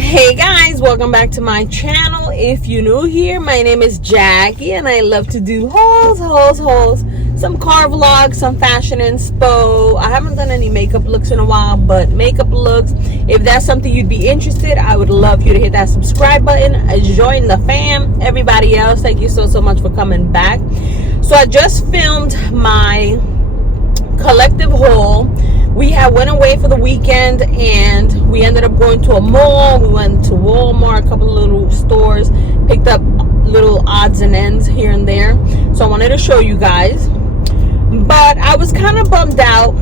Hey guys, welcome back to my channel. If you're new here, my name is Jackie and I love to do hauls, some car vlogs, some fashion inspo. I haven't done any makeup looks in a while, but makeup looks, if that's something you'd be interested, I would love you to hit that subscribe button, join the fam. Everybody else, thank you so much for coming back. So I just filmed my collective haul. We went away for the weekend and we ended up going to a mall. We went to Walmart, a couple of little stores, picked up little odds and ends here and there. So I wanted to show you guys. But I was kind of bummed out,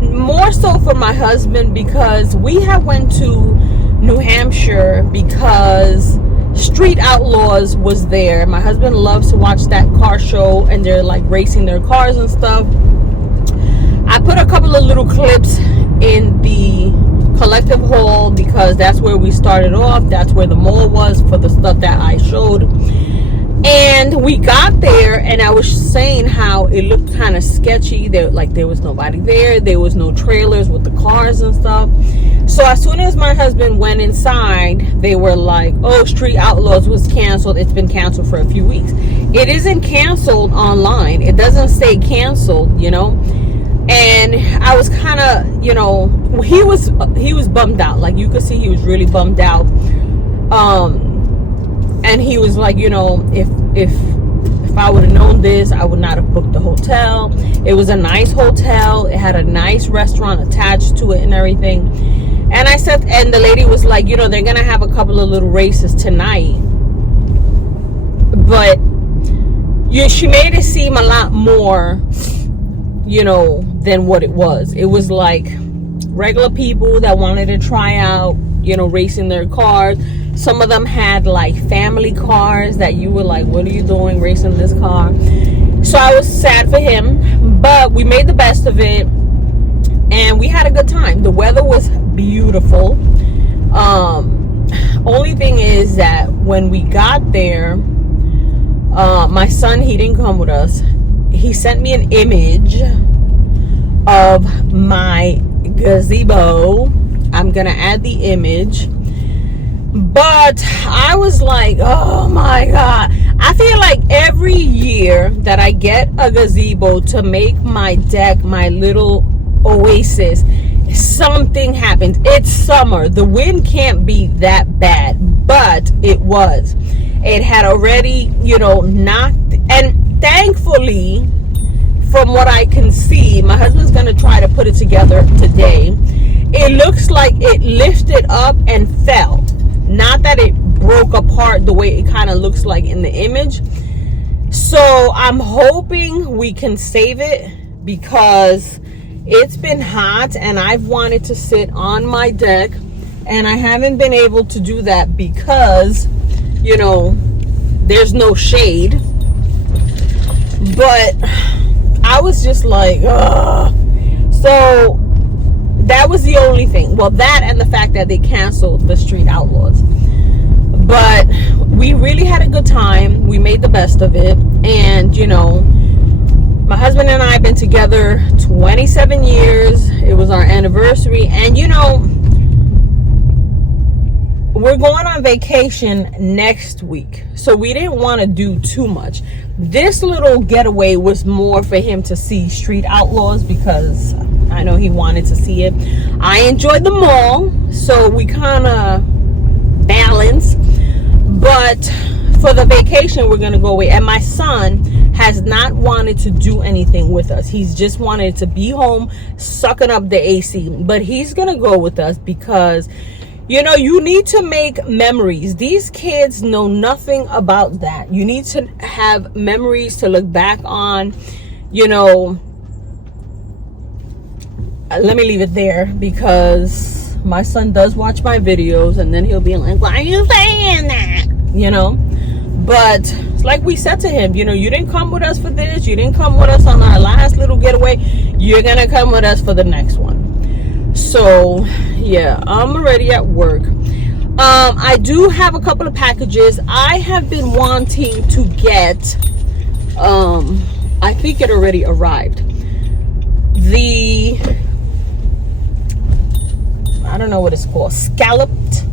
more so for my husband, because we went to New Hampshire because Street Outlaws was there. My husband loves to watch that car show and they're like racing their cars and stuff. I put a couple of little clips in the collective haul because that's where we started off. That's where the mall was for the stuff that I showed. And we got there and I was saying how it looked kind of sketchy. There was nobody there. There was no trailers with the cars and stuff. So as soon as my husband went inside, they were like, oh, Street Outlaws was canceled. It's been canceled for a few weeks. It isn't canceled online. It doesn't say canceled, you know. And I was kind of, you know, he was bummed out. Like, you could see he was really bummed out. And he was like, you know, if I would have known this, I would not have booked the hotel. It was a nice hotel. It had a nice restaurant attached to it and everything. And I said, and the lady was like, you know, they're gonna have a couple of little races tonight, but she made it seem a lot more, you know, than what it was. It was like regular people that wanted to try out, you know, racing their cars. Some of them had like family cars that you were like, what are you doing racing this car? So I was sad for him, but we made the best of it and we had a good time. The weather was beautiful. Only thing is that when we got there, my son, he didn't come with us. He sent me an image of my gazebo. I'm gonna add the image, but I was like, oh my god, I feel like every year that I get a gazebo to make my deck my little oasis, something happens. It's summer, the wind can't be that bad, but it was. It had already, you know, knocked, and thankfully, from what I can see, my husband's gonna try to put it together today. It looks like it lifted up and fell. Not that it broke apart the way it kind of looks like in the image. So I'm hoping we can save it because it's been hot and I've wanted to sit on my deck and I haven't been able to do that because, you know, there's no shade. But I was just like, ugh. So that was the only thing. Well, that and the fact that they canceled the Street Outlaws. But we really had a good time. We made the best of it. And, you know, my husband and I have been together 27 years. It was our anniversary. And, you know, we're going on vacation next week. So we didn't want to do too much. This little getaway was more for him to see Street Outlaws because I know he wanted to see it. I enjoyed the mall, so we kind of balanced. But for the vacation, we're going to go away. And my son has not wanted to do anything with us. He's just wanted to be home, sucking up the AC. But he's going to go with us because, you know, you need to make memories. These kids know nothing about that. You need to have memories to look back on, you know. Let me leave it there because my son does watch my videos and then he'll be like, why are you saying that? You know, but like we said to him, you know, you didn't come with us for this. You didn't come with us on our last little getaway. You're going to come with us for the next one. So, yeah, I'm already at work. I do have a couple of packages. I have been wanting to get I think it already arrived. I don't know what it's called, scalloped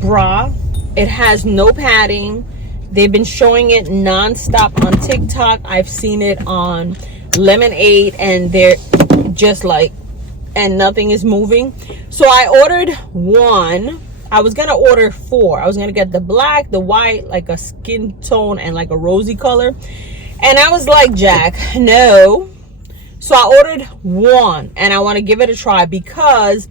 bra. It has no padding. They've been showing it non-stop on TikTok. I've seen it on Lemonade, and they're just like, and nothing is moving. So I ordered one. I was gonna order 4. I was gonna get the black, the white, like a skin tone, and like a rosy color. And I was like, Jack, no. So I ordered 1, and I want to give it a try because,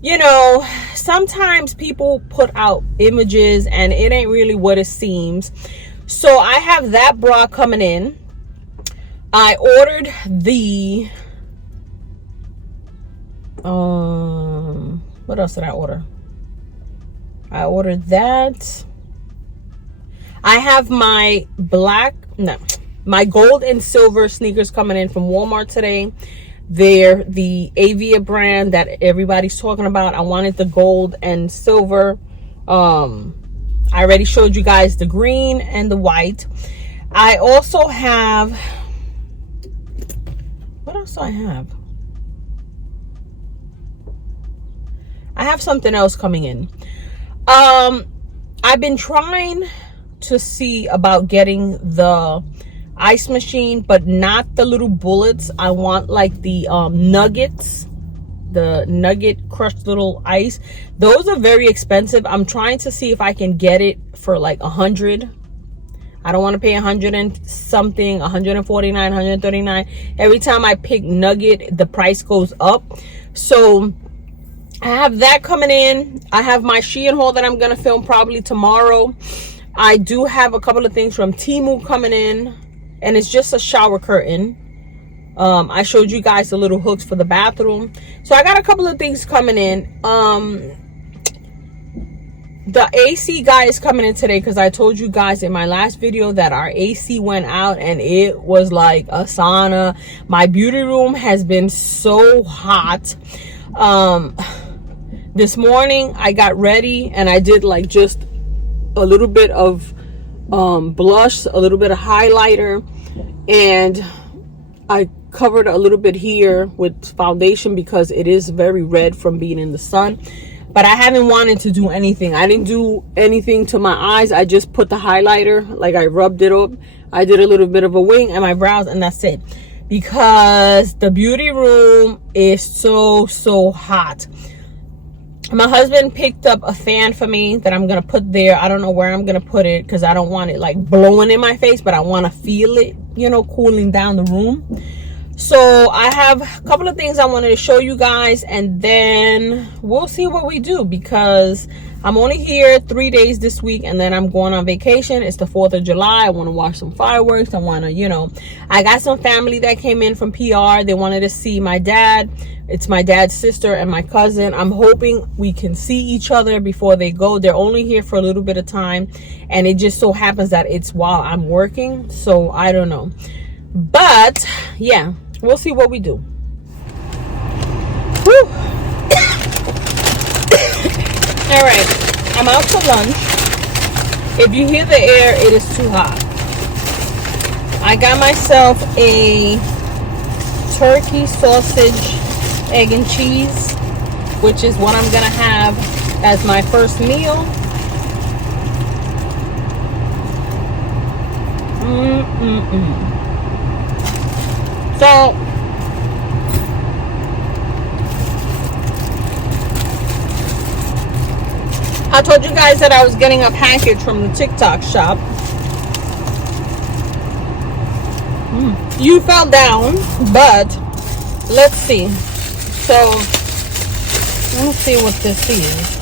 you know, sometimes people put out images and it ain't really what it seems. So I have that bra coming in. I ordered the what else did I order? I ordered that. I have my my gold and silver sneakers coming in from Walmart today. They're the Aoolia brand that everybody's talking about. I wanted the gold and silver. I already showed you guys the green and the white. I also have, what else do I have? I have something else coming in. I've been trying to see about getting the ice machine, but not the little bullets. I want like the nuggets, the nugget crushed little ice. Those are very expensive. I'm trying to see if I can get it for like 100. I don't want to pay 100 and something, 149, 139. Every time I pick nugget, the price goes up. So I have that coming in. I have my Shein haul that I'm gonna film probably tomorrow. I do have a couple of things from TEMU coming in, and it's just a shower curtain. I showed you guys the little hooks for the bathroom. So I got a couple of things coming in. The AC guy is coming in today because I told you guys in my last video that our AC went out and it was like a sauna. My beauty room has been so hot. This morning I got ready and I did like just a little bit of blush, a little bit of highlighter, and I covered a little bit here with foundation because it is very red from being in the sun. But I haven't wanted to do anything. I didn't do anything to my eyes. I just put the highlighter, like I rubbed it up. I did a little bit of a wing and my brows, and that's it. Because the beauty room is so hot. My husband picked up a fan for me that I'm gonna put there. I don't know where I'm gonna put it because I don't want it like blowing in my face, but I want to feel it, you know, cooling down the room. So I have a couple of things I wanted to show you guys, and then we'll see what we do because I'm only here 3 days this week, and then I'm going on vacation. It's the 4th of July. I want to watch some fireworks. I want to, you know, I got some family that came in from PR. They wanted to see my dad. It's my dad's sister and my cousin. I'm hoping we can see each other before they go. They're only here for a little bit of time, and it just so happens that it's while I'm working. So I don't know. But yeah, we'll see what we do. Whew. All right, I'm out for lunch. If you hear the air, it is too hot. I got myself a turkey sausage, egg and cheese, which is what I'm gonna have as my first meal. So I told you guys that I was getting a package from the TikTok shop. You fell down, but let's see. So let me see what this is.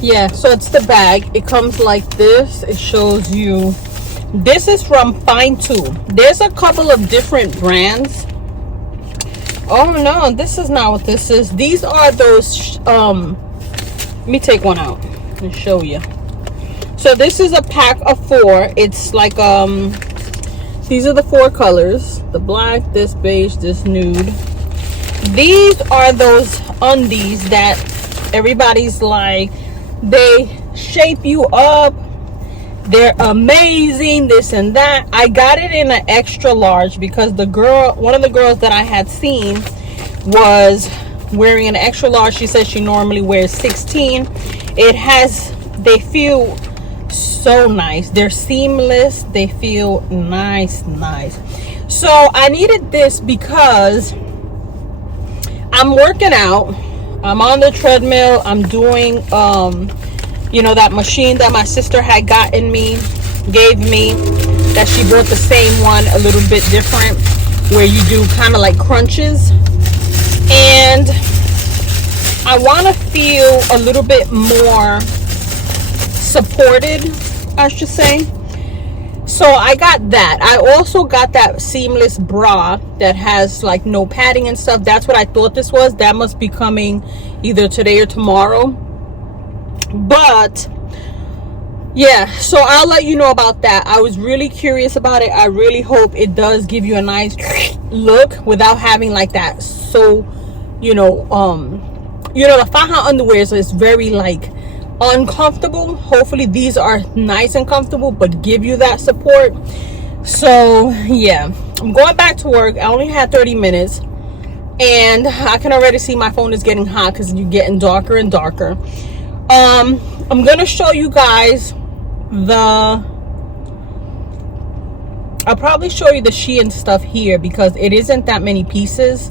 Yeah, so it's the bag. It comes like this. It shows you. This is from Fine Tune. There's a couple of different brands. Oh no, this is not what this is. These are those let me take one out and show you. So this is a pack of 4. It's like these are the 4 colors: the black, this beige, this nude. These are those undies that everybody's like, they shape you up. They're amazing, this and that. I got it in an extra large because one of the girls that I had seen was wearing an extra large. She says she normally wears 16. They feel so nice. They're seamless. They feel nice. So I needed this because I'm working out. I'm on the treadmill. I'm doing that machine that my sister had gave me, that she bought the same one, a little bit different, where you do kind of like crunches. And I want to feel a little bit more supported, I should say. So I got that. I also got that seamless bra that has like no padding and stuff. That's what I thought this was. That must be coming either today or tomorrow. But yeah, so I'll let you know about that. I was really curious about it. I really hope it does give you a nice look without having like that. So the faja underwear is very like uncomfortable. Hopefully these are nice and comfortable but give you that support. So yeah, I'm going back to work. I only had 30 minutes and I can already see my phone is getting hot because you're getting darker and darker. I'm gonna show you guys I'll probably show you the Shein stuff here because it isn't that many pieces.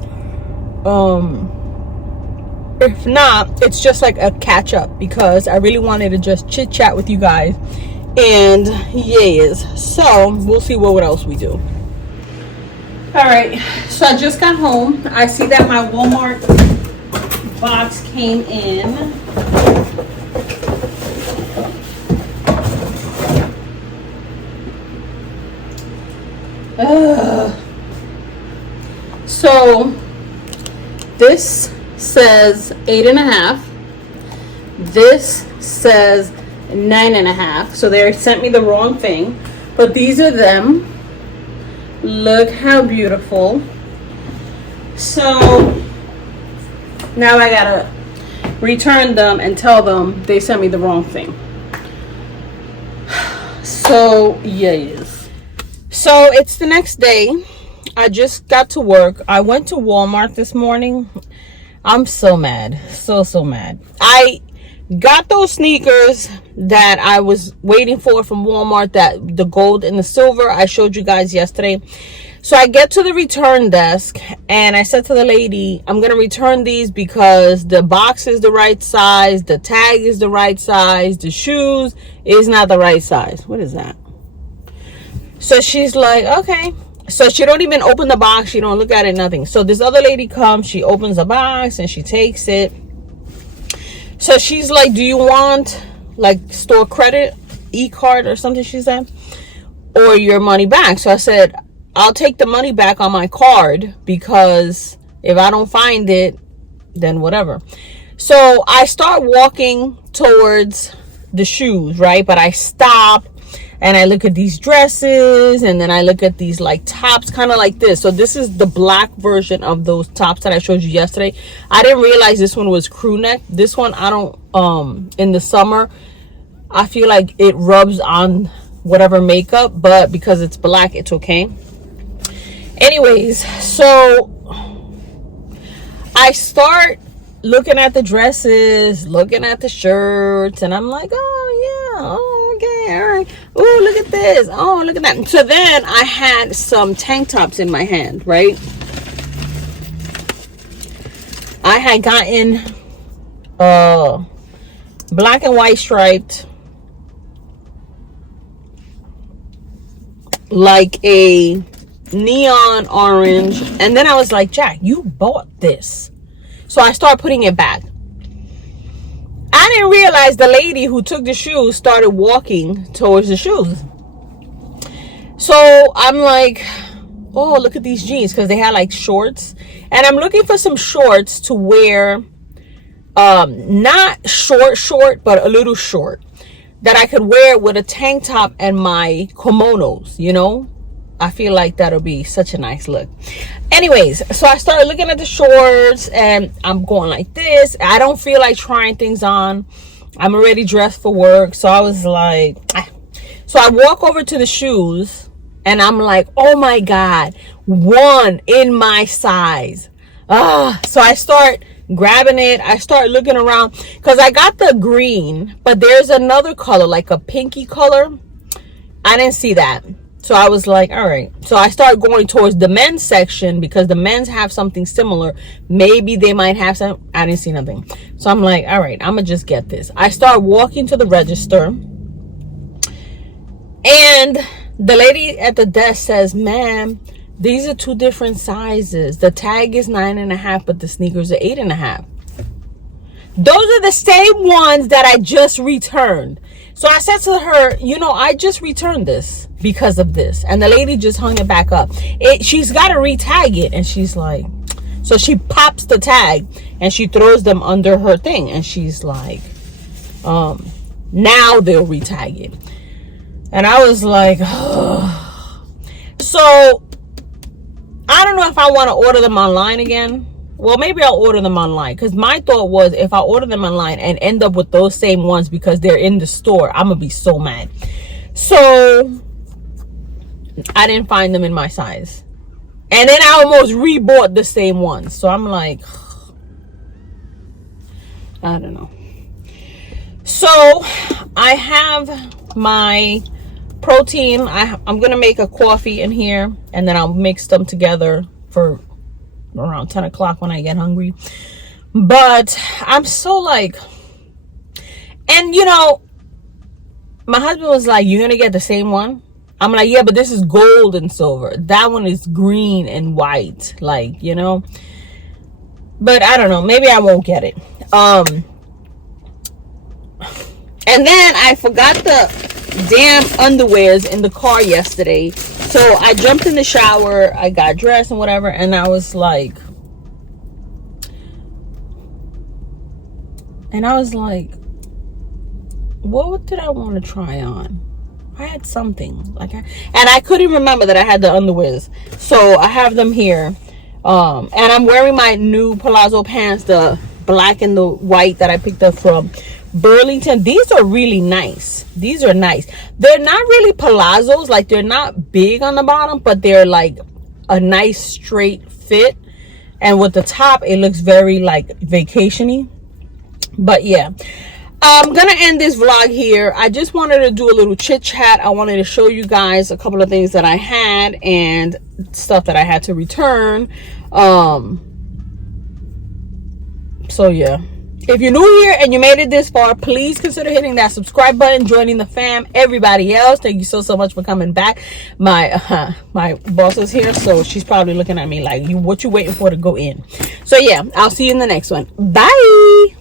If not, it's just like a catch up because I really wanted to just chit chat with you guys. And yes, so we'll see what else we do. All right, so I just got home. I see that my Walmart box came in. So this says 8.5. This says 9.5. So they sent me the wrong thing, but these are them. Look how beautiful. So now I gotta return them and tell them they sent me the wrong thing. So yes. So it's the next day. I just got to work. I went to Walmart this morning. I'm so mad. So mad. I got those sneakers that I was waiting for from Walmart, that the gold and the silver I showed you guys yesterday. So I get to the return desk and I said to the lady, I'm going to return these because the box is the right size, the tag is the right size, the shoes is not the right size. What is that? So she's like, okay. So she don't even open the box. She don't look at it, nothing. So this other lady comes, she opens the box and she takes it. So she's like, do you want like store credit, e-card or something, she said, or your money back? So I said, I'll take the money back on my card because if I don't find it, then whatever. So I start walking towards the shoes, right? But I stop and I look at these dresses and then I look at these like tops, kind of like this. So this is the black version of those tops that I showed you yesterday. I didn't realize this one was crew neck. This one, I don't, in the summer, I feel like it rubs on whatever makeup, but because it's black, it's okay. Anyways, so I start looking at the dresses, looking at the shirts, and I'm like, oh yeah, oh okay, all right. Oh, look at this. Oh, look at that. So then I had some tank tops in my hand, right? I had gotten black and white striped, like a neon orange, and then I was like, Jack, you bought this. So I started putting it back. I didn't realize the lady who took the shoes started walking towards the shoes. So I'm like, oh, look at these jeans, because they had like shorts, and I'm looking for some shorts to wear, not short, but a little short, that I could wear with a tank top and my kimonos, you know. I feel like that'll be such a nice look. Anyways, so I started looking at the shorts and I'm going like this. I don't feel like trying things on. I'm already dressed for work. So I was like, so I walk over to the shoes and I'm like, oh my God, one in my size. So I start grabbing it. I start looking around because I got the green, but there's another color, like a pinky color. I didn't see that. So I was like, all right. So I start going towards the men's section because the men's have something similar. Maybe they might have some. I didn't see nothing. So I'm like, all right, I'm going to just get this. I start walking to the register. And the lady at the desk says, ma'am, these are two different sizes. The tag is 9.5, but the sneakers are 8.5. Those are the same ones that I just returned. So I said to her, you know, I just returned this because of this. And the lady just hung it back up. She's got to re-tag it. And she's like, so she pops the tag and she throws them under her thing. And she's like, now they'll re-tag it. And I was like, oh. So I don't know if I want to order them online again. Well, maybe I'll order them online, because my thought was if I order them online and end up with those same ones because they're in the store, I'm going to be so mad. So I didn't find them in my size. And then I almost rebought the same ones. So I'm like, I don't know. So I have my protein. I'm going to make a coffee in here, and then I'll mix them together for around 10 o'clock when I get hungry. But I'm so like, and you know, my husband was like, you're gonna get the same one? I'm like, yeah, but this is gold and silver. That one is green and white, like, you know. But I don't know, maybe I won't get it. And then I forgot the damn underwears in the car yesterday. So I jumped in the shower, I got dressed and whatever, and I was like, what did I want to try on? I had something like, and I couldn't remember that I had the underwears. So I have them here, and I'm wearing my new palazzo pants, the black and the white that I picked up from Burlington. These are really nice. These are nice. They're not really palazzos, like they're not big on the bottom, but they're like a nice straight fit, and with the top it looks very like vacationy. But yeah, I'm gonna end this vlog here. I just wanted to do a little chit chat. I wanted to show you guys a couple of things that I had and stuff that I had to return. So yeah, if you're new here and you made it this far, please consider hitting that subscribe button, joining the fam. Everybody else, thank you so much for coming back. My my boss is here, so she's probably looking at me like, what you waiting for to go in? So yeah, I'll see you in the next one. Bye.